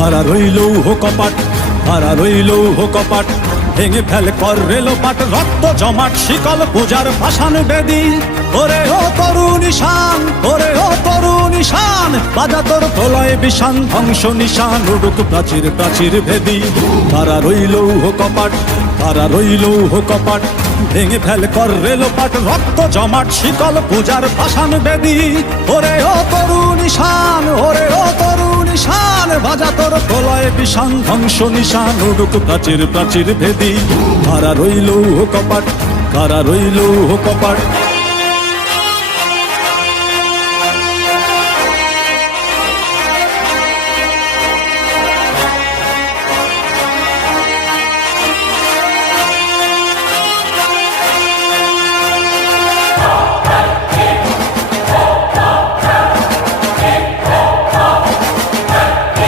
কারা রইল হো কপাট, কারা রইল হো কপাট, ভেঙে ফেল কর রেলোপাট, রক্ত জমাট শিকল পূজার ভাসান বেদি। ওরে ও তরুণ ঈশান, ওরে ও তরুণ ঈশান, বাজা তোর প্রলয় বিষান, ধ্বংস নিশান উড়ুক প্রাচীর প্রাচীর ভেদি। কারা রইল হো কপাট, কারা রইল হো কপাট, ভেঙে ফেল কর রেলোপাট, রক্ত জমাট শিকল পূজার ভাসান বেদি। ওরে ও তরুণ ঈশান, ওরে ও তরুণ ঈশান, বাজা তোর প্রলয় বিষান, ধ্বংস নিশান উড়ুক প্রাচীর প্রাচীর ভেদি। কারা রইল হো কপাট, কারা রইল হো কপাট।